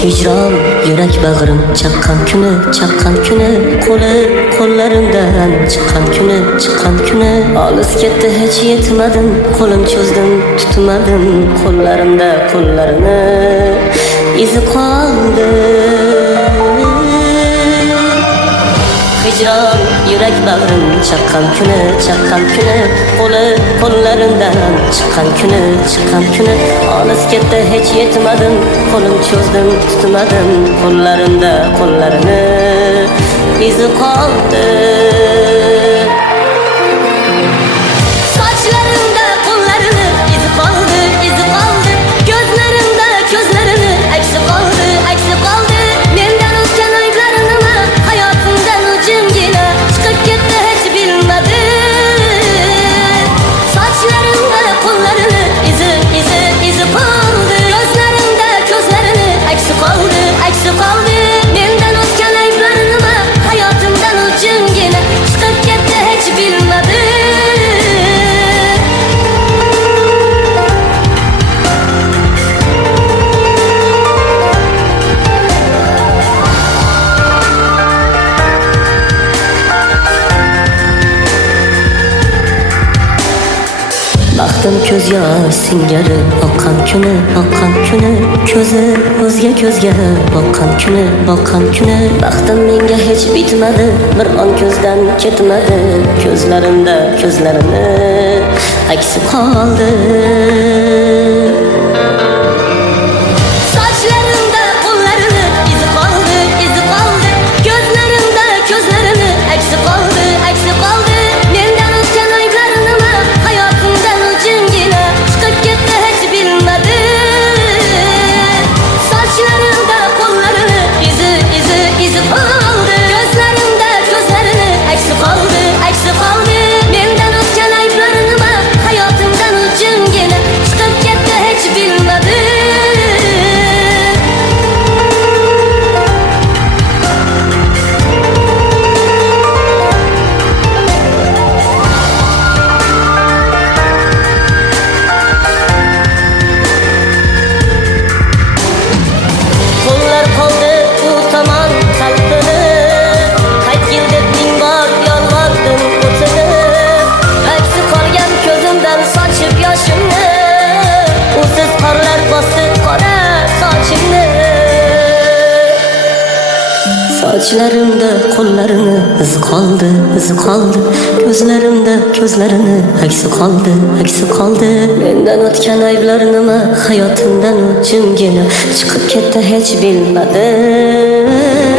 Hicron yurak bag'rim chaqqan kuni qo'llarimdan chiqqan kuni olis ketdi hech yetmadim qo'lim cho'zdim tutmadim qo'llarini izi qoldi. Hicron yurak bag'rim chaqqan kuni qo'llarimdan chiqqan kuni olis ketdi hech yetmadim qo'lim cho'zdim tutmadim qo'llarini izi qoldi. Sochlarimda qo'llarini izi qoldi ko'zlarini aksi qoldi mendan o'tgan ayblarini hayotimdan jimgina chiqib ketdi hech bilmadim. Sochlarimda qo'llarini izi qoldi ko'zlarini aksi qoldi mendan o'tgan ayblarini hayotimdan jimgina chiqib ketdi hech bilmadim. Baxtim ko'z yosh singari oqqan kuni ko'zi o'zga ko'zga boqqan kuni baxtim menga hech bitmadi bir on ko'zdan ketmadi ko'zlarini aksi qoldi. Sochlarimda qo'llarini izi qoldi ko'zlarini aksi qoldi mendan o'tgan ayblarini hayotimdan jimgina chiqib ketdi hech bilmadim. Sochlarimda qo'llarini izi qoldi ko'zlarini aksi qoldi mendan o'tgan ayblarini hayotimdan jimgina chiqib ketdi hech bilmadim. Qo'llar qoldi u tomon qalbini qaytgil deb ming bor yolvordim o'tinib aksi qolgan ko'zimdan sochib yoshimni usiz qorlar bosdi qora sochimni. Sochlarimda qo'llarini izi qoldi ko'zlarini aksi qoldi mendan o'tgan ayblarini hayotimdan jimgina chiqib ketdi hech bilmadim.